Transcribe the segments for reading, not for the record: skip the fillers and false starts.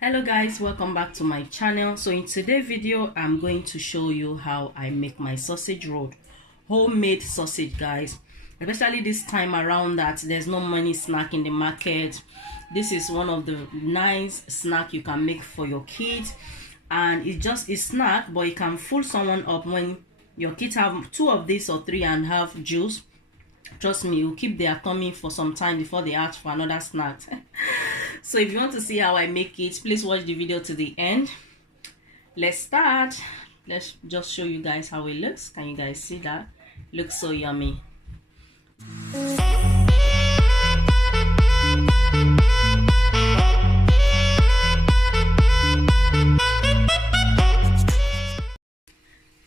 Hello guys, welcome back to my channel. So in today's video I'm going to show you how I make my sausage roll. Homemade sausage, guys, especially this time around that there's no money snack in the market. This is one of the nice snack you can make for your kids, and it's just a snack, but it can fill someone up. When your kids have two of this or three and have juice, trust me, you'll keep their tummy for some time before they ask for another snack. So if you want to see how I make it, please watch the video to the end. Let's start. Let's just show you guys how it looks. Can you guys see that? Looks so yummy.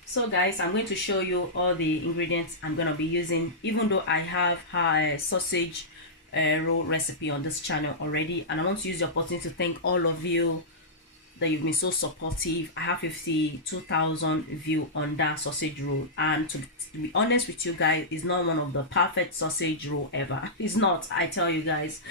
So guys, I'm going to show you all the ingredients I'm going to be using, even though I have a sausage roll recipe on this channel already. And I want to use the opportunity to thank all of you that you've been so supportive. I have 52,000 views on that sausage roll, and to be honest with you guys, it's not one of the perfect sausage roll ever. It's not, I tell you guys,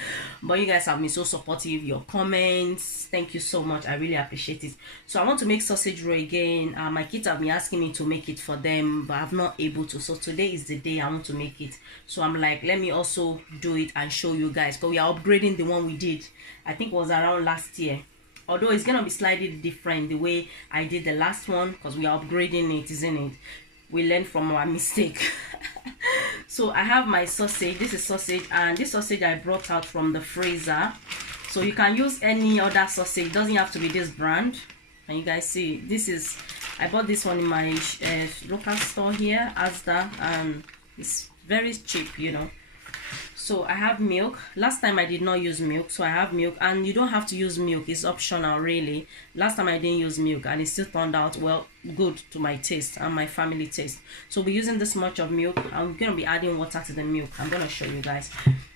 but you guys have been so supportive. Your comments, thank you so much, I really appreciate it. So I want to make sausage roll again. My kids have been asking me to make it for them, but I'm not able to. So today is the day I want to make it. So I'm like, let me also do it and show you guys, because we are upgrading the one we did, I think it was around last year. Although it's gonna be slightly different the way I did the last one, because we are upgrading it, isn't it? We learned from our mistake. So I have my sausage. This is sausage, and this sausage I brought out from the freezer. So you can use any other sausage, it doesn't have to be this brand. And you guys see, this is, I bought this one in my local store here, Asda, and it's very cheap, you know. So I have milk. Last time I did not use milk, so I have milk, and you don't have to use milk, it's optional really. Last time I didn't use milk, and it still turned out well good to my taste and my family taste. So we're using this much of milk. I'm gonna be adding water to the milk. I'm gonna show you guys.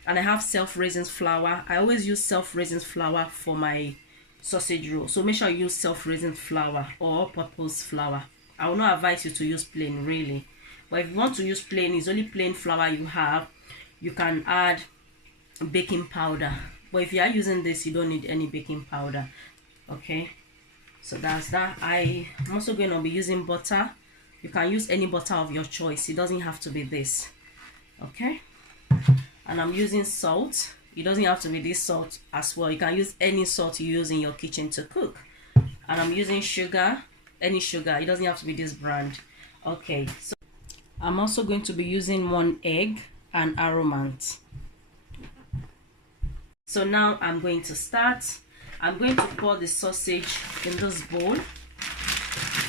And I have self-raising flour. I always use self-raising flour for my sausage roll, so make sure you use self-raising flour or all-purpose flour. I will not advise you to use plain really, but if you want to use plain, it's only plain flour you have, you can add baking powder. But if you are using this, you don't need any baking powder. Okay, so that's that. I'm also going to be using butter. You can use any butter of your choice, it doesn't have to be this. Okay, and I'm using salt. It doesn't have to be this salt as well, you can use any salt you use in your kitchen to cook. And I'm using sugar, any sugar, it doesn't have to be this brand. Okay, so I'm also going to be using 1 egg and aromant. So now I'm going to start. I'm going to pour the sausage in this bowl.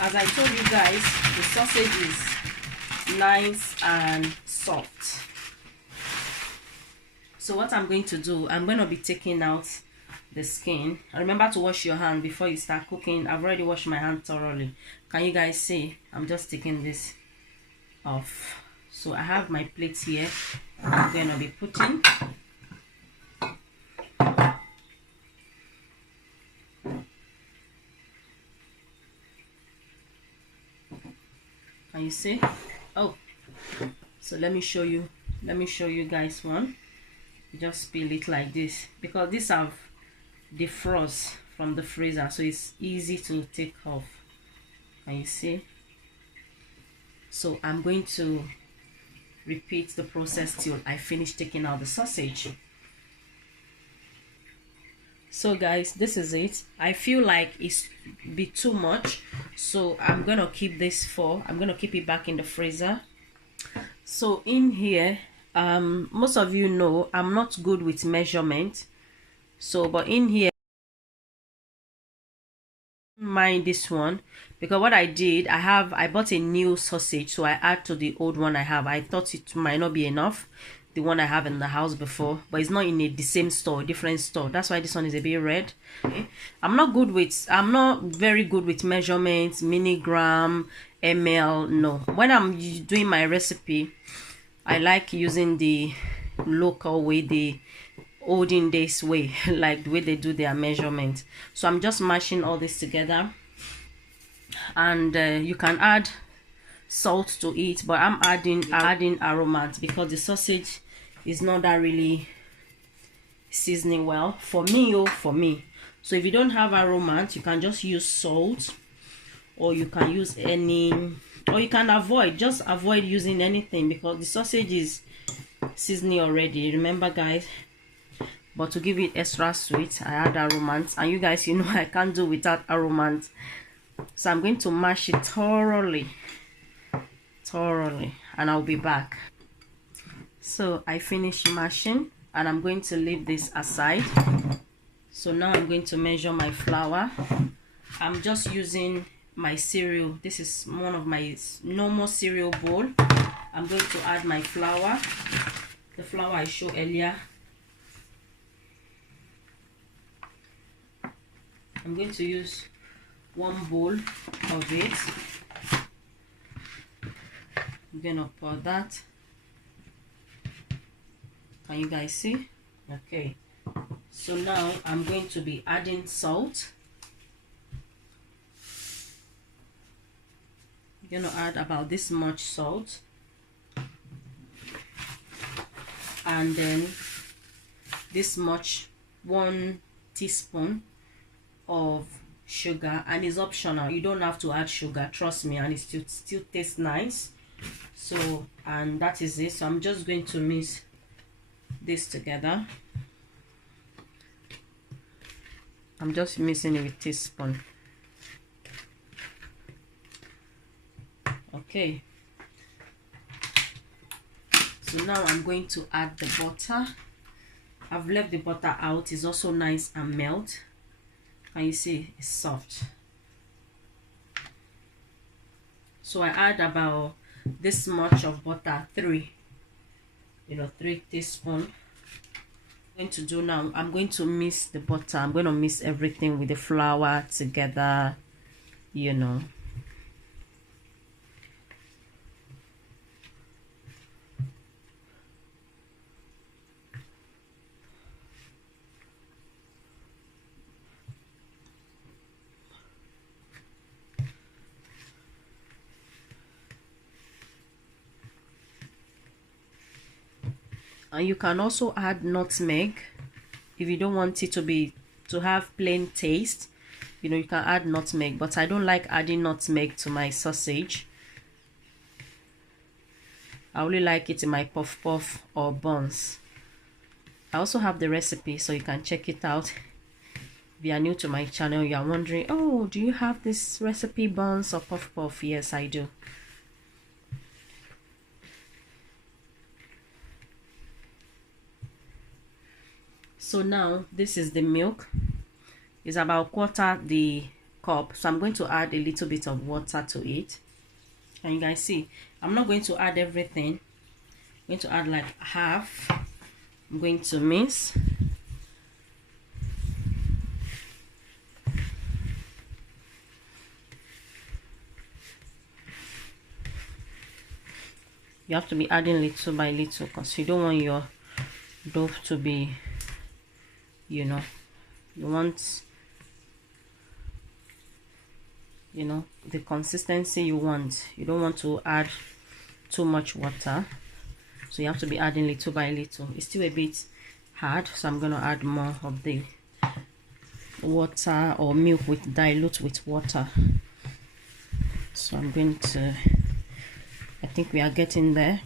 As I told you guys, the sausage is nice and soft. So what I'm going to do, I'm going to be taking out the skin. And remember to wash your hand before you start cooking. I've already washed my hand thoroughly. Can you guys see? I'm just taking this off. So I have my plates here. I'm going to be putting. Can you see? Oh, so let me show you. Let me show you guys one. Just spill it like this, because these have defrost from the freezer, so it's easy to take off. Can you see? So I'm going to repeat the process till I finish taking out the sausage. So guys, this is it. I feel like it's a bit too much, so I'm gonna keep this I'm gonna keep it back in the freezer. So in here, most of you know I'm not good with measurement, so but in here, mind this one, because what I did, I bought a new sausage, so I add to the old one I have. I thought it might not be enough, the one I have in the house before, but it's not in the same store, different store. That's why this one is a bit red. Okay. I'm not very good with measurements, milligram, ml. No, when I'm doing my recipe, I like using the local way, the olden days way, like the way they do their measurement. So I'm just mashing all this together, and you can add salt to it, but I'm adding aromats because the sausage is not that really seasoning well for me. So if you don't have aromant, you can just use salt, or you can use any, or you can just avoid using anything, because the sausage is seasoning already, remember guys. But to give it extra sweet, I add aromant, and you guys, you know, I can't do without aromant. So I'm going to mash it thoroughly, and I'll be back. So I finished mashing, and I'm going to leave this aside. So now I'm going to measure my flour. I'm just using my cereal. This is one of my normal cereal bowl. I'm going to add my flour, the flour I showed earlier. I'm going to use 1 bowl of it. I'm gonna pour that. Can you guys see? Okay, so now I'm going to be adding salt. I'm gonna add about this much salt, and then this much, 1 teaspoon of sugar, and it's optional. You don't have to add sugar, trust me, and it still tastes nice. So, and that is it. So I'm just going to mix this together. I'm just mixing it with teaspoon. Okay, so now I'm going to add the butter. I've left the butter out. It's also nice and melt. Can you see? It's soft. So I add about this much of butter, 3 teaspoons. Going to do now, I'm going to mix the butter. I'm going to mix everything with the flour together, you know. And you can also add nutmeg if you don't want it to have plain taste. You know, you can add nutmeg, but I don't like adding nutmeg to my sausage. I only like it in my puff puff or buns. I also have the recipe, so you can check it out. If you are new to my channel, you are wondering, oh, do you have this recipe, buns or puff puff? Yes, I do. So now this is the milk. It's about 1/4 the cup, so I'm going to add a little bit of water to it. And you guys see, I'm not going to add everything. I'm going to add like half. I'm going to mix. You have to be adding little by little, because you don't want your dough to be, you know, you want, you know, the consistency you want. You don't want to add too much water, so you have to be adding little by little. It's still a bit hard, so I'm going to add more of the water, or milk with dilute with water. So I'm going to, I think we are getting there.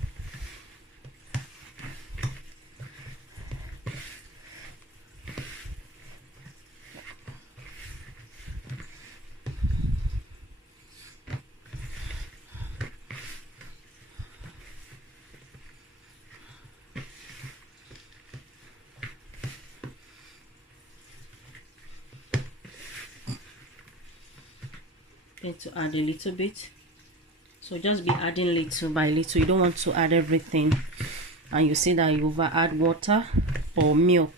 Going to add a little bit. So just be adding little by little. You don't want to add everything and you see that you over add water or milk.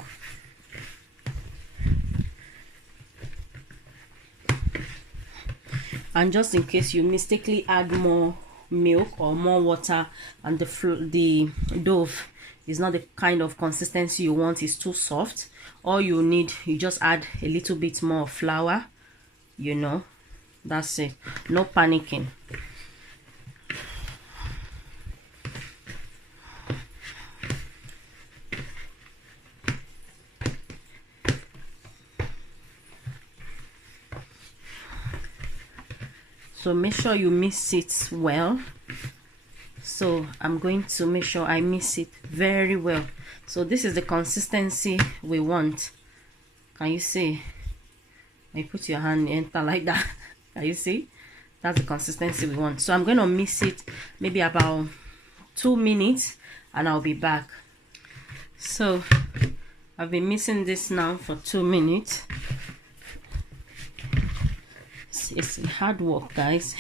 And just in case you mistakenly add more milk or more water and the dough is not the kind of consistency you want, it's too soft, all you need, you just add a little bit more flour, you know. That's it. No panicking. So make sure you mix it well. So I'm going to make sure I mix it very well. So this is the consistency we want. Can you see? You put your hand enter like that. Can you see? That's the consistency we want. So I'm going to mix it maybe about 2 minutes and I'll be back. So I've been mixing this now for 2 minutes. It's hard work, guys.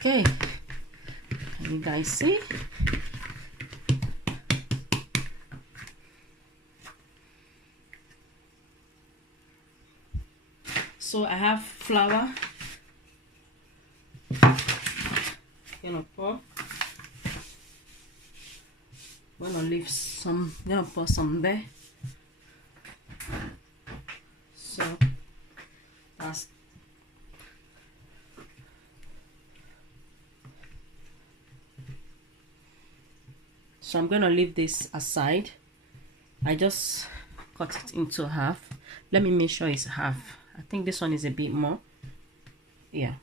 Okay, can you guys see? So I have flour. Gonna pour. Gonna leave some. Gonna pour some there. So that's. So I'm gonna leave this aside. I just cut it into half. Let me make sure it's half. I think this one is a bit more. Yeah.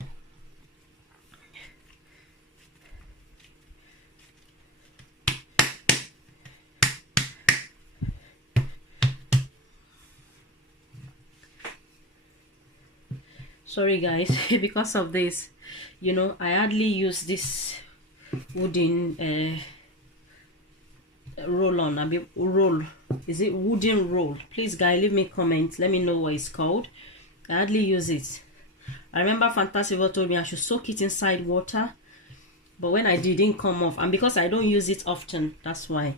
Sorry guys, because of this, you know, I hardly use this wooden roll-on. I mean, roll. Is it wooden roll? Please guys, leave me comments. Let me know what it's called. I hardly use it. I remember Fantastival told me I should soak it inside water, but when I did, it didn't come off, and because I don't use it often, that's why.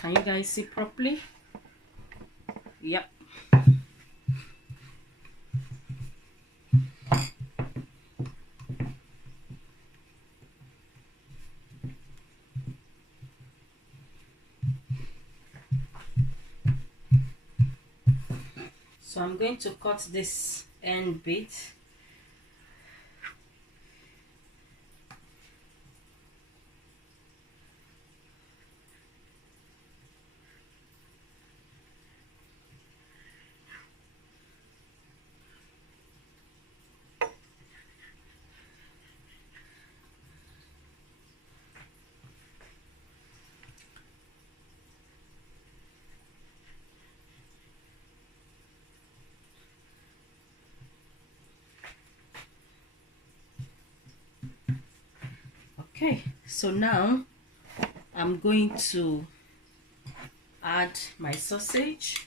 Can you guys see properly? Yep. So I'm going to cut this end bit. Okay, so now I'm going to add my sausage.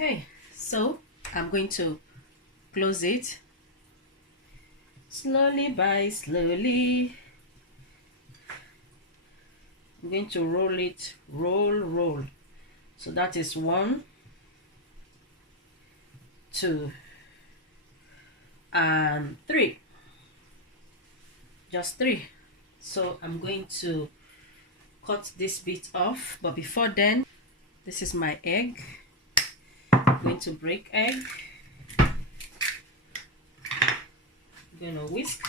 Okay, so I'm going to close it slowly by slowly. I'm going to roll it, roll. So that is 1, 2, and 3. Just 3. So I'm going to cut this bit off, but before then, this is my egg. I'm going to break egg. I'm going to whisk.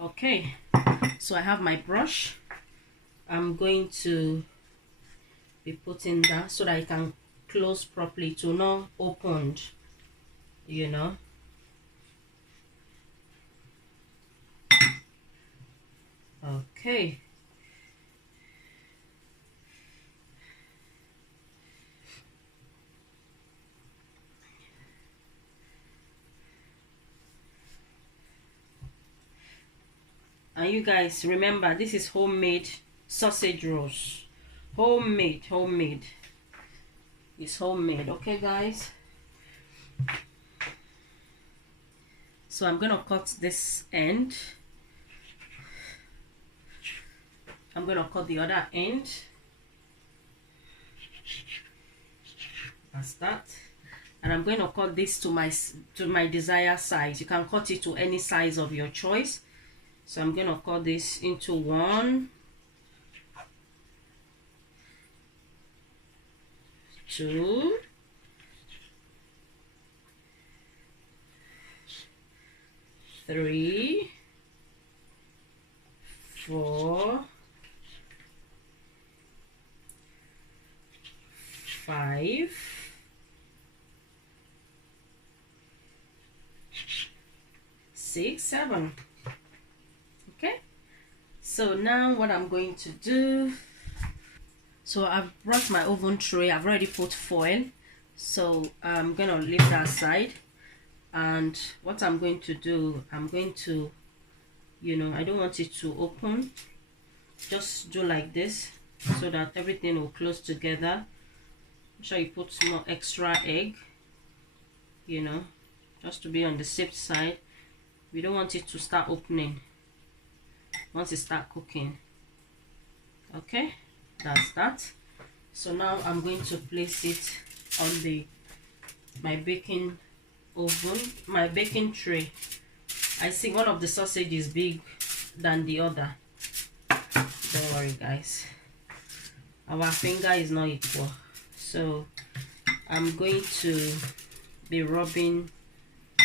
Okay, so I have my brush. I'm going to be putting that so that it can close properly, to not opened, you know. Okay. And you guys remember, this is homemade sausage rolls. Homemade. It's homemade. Okay guys, so I'm gonna cut this end. I'm gonna cut the other end. That's that. And I'm going to cut this to my desired size. You can cut it to any size of your choice. So I'm going to cut this into 1, 2, 3, 4, 5, 6, 7. Okay, so now what I'm going to do, so I've brought my oven tray. I've already put foil, so I'm gonna leave that aside. And what I'm going to do, I'm going to, I don't want it to open. Just do like this so that everything will close together. Make sure you put more extra egg, just to be on the safe side. We don't want it to start opening once it start cooking. Okay, that's that. So now I'm going to place it on my baking oven, my baking tray. I see one of the sausage is big than the other. Don't worry guys, our finger is not equal. So I'm going to be rubbing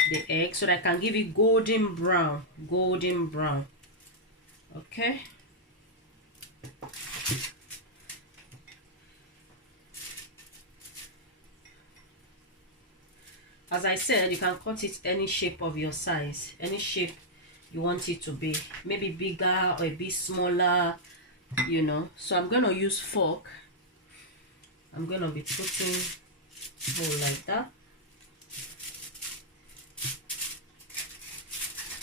the egg so that I can give it golden brown. Okay, as I said, you can cut it any shape of your size, any shape you want it to be, maybe bigger or a bit smaller, So I'm gonna use fork. I'm gonna be putting hole like that,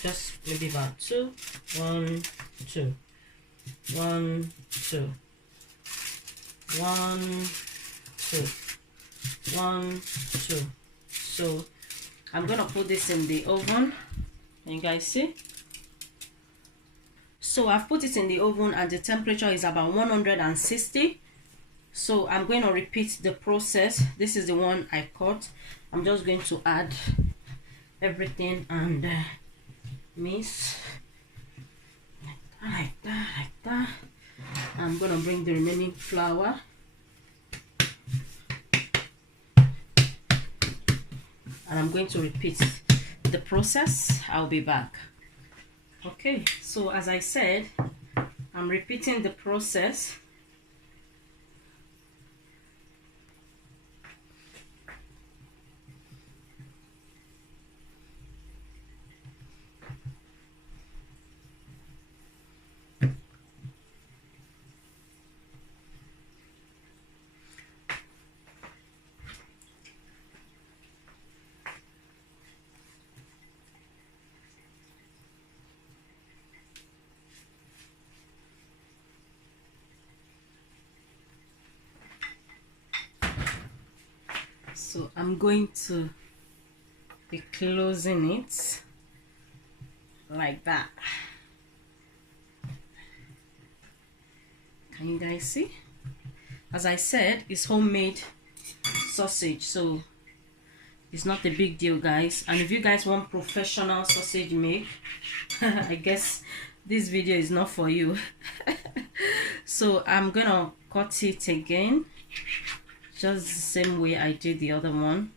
just maybe about 2, 1, 2, 1, 2, 1, 2, 1, 2. So I'm gonna put this in the oven. Can you guys see? So I've put it in the oven and the temperature is about 160. So I'm going to repeat the process. This is the one I cut. I'm just going to add everything and mix like that. I'm going to bring the remaining flour. And I'm going to repeat the process. I'll be back. Okay, so as I said, I'm repeating the process. So I'm going to be closing it like that. Can you guys see? As I said, it's homemade sausage, so it's not a big deal, guys. And if you guys want professional sausage make, I guess this video is not for you. So I'm gonna cut it again, just the same way I did the other one,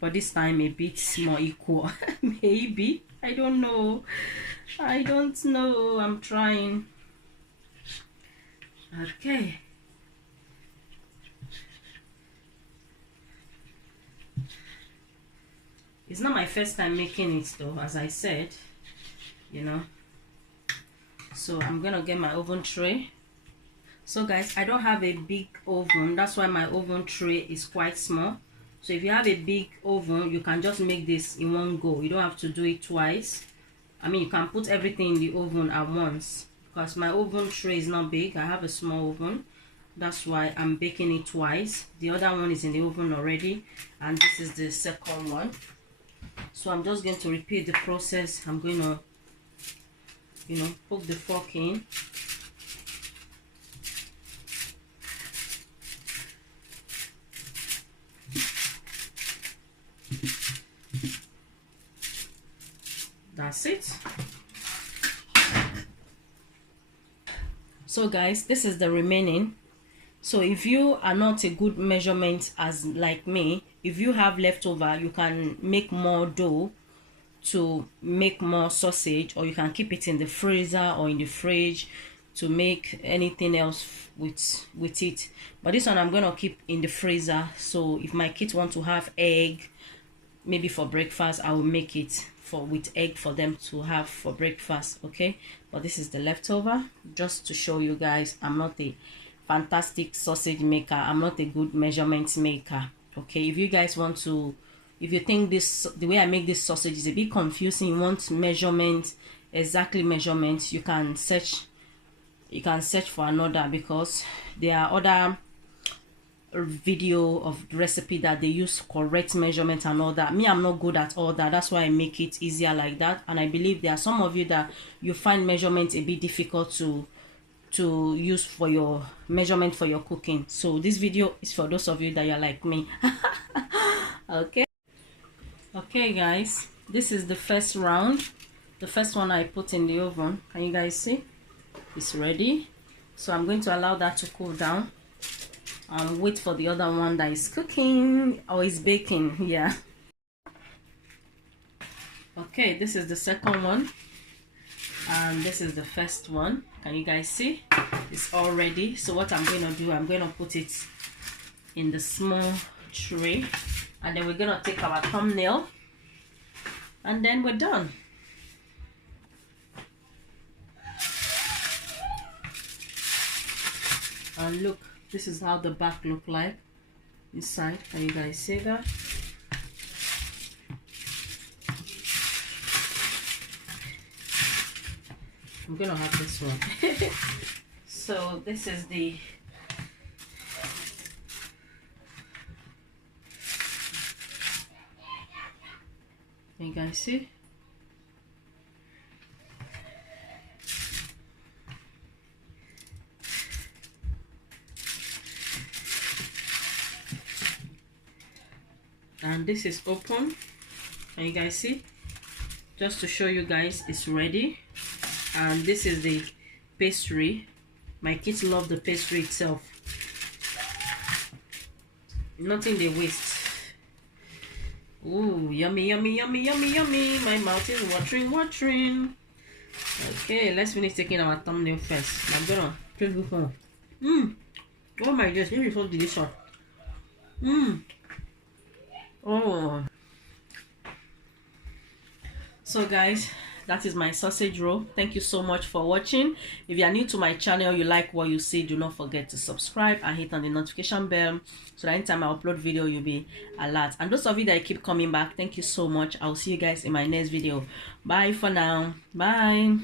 but this time a bit more equal. Maybe, I don't know, I'm trying. Okay, it's not my first time making it though, as I said, you know. So I'm gonna get my oven tray. So guys, I don't have a big oven, that's why my oven tray is quite small. So if you have a big oven, you can just make this in one go. You don't have to do it twice. I mean, you can put everything in the oven at once, because my oven tray is not big. I have a small oven, that's why I'm baking it twice. The other one is in the oven already, and this is the second one. So I'm just going to repeat the process. I'm going to, you know, poke the fork in. That's it. So guys, this is the remaining. So if you are not a good measurement as like me, if you have leftover, you can make more dough to make more sausage, or you can keep it in the freezer or in the fridge to make anything else with it. But this one I'm gonna keep in the freezer, so if my kids want to have egg maybe for breakfast, I will make it with egg for them to have for breakfast. Okay, but this is the leftover, just to show you guys I'm not a fantastic sausage maker, I'm not a good measurement maker. Okay, if you guys want to, if you think this, the way I make this sausage is a bit confusing, you want measurement, exactly measurements, you can search for another, because there are other video of recipe that they use correct measurement and all that. Me, I'm not good at all that. That's why I make it easier like that. And I believe there are some of you that you find measurement a bit difficult to use for your measurement for your cooking. So this video is for those of you that are like me. Okay guys, this is the first round, the first one I put in the oven. Can you guys see? It's ready. So I'm going to allow that to cool down and wait for the other one that is cooking or is baking. Yeah. Okay, this is the second one and this is the first one. Can you guys see? It's all ready. So what I'm going to do, I'm going to put it in the small tray, and then we're going to take our thumbnail and then we're done. And look, this is how the back look like inside. Can you guys see that? I'm gonna have this one. So this is the can you guys see? And this is open. Can you guys see? Just to show you guys it's ready. And this is the pastry. My kids love the pastry itself. Nothing they waste. Ooh, yummy, yummy, yummy, yummy, yummy. My mouth is watering. Okay, let's finish taking our thumbnail first. I'm gonna take this one. Oh my gosh, this is so delicious. Oh. So guys, that is my sausage roll. Thank you so much for watching. If you are new to my channel, you like what you see, do not forget to subscribe and hit on the notification bell so that anytime I upload video, you'll be alert. And those of you that keep coming back, thank you so much. I'll see you guys in my next video. Bye for now. Bye.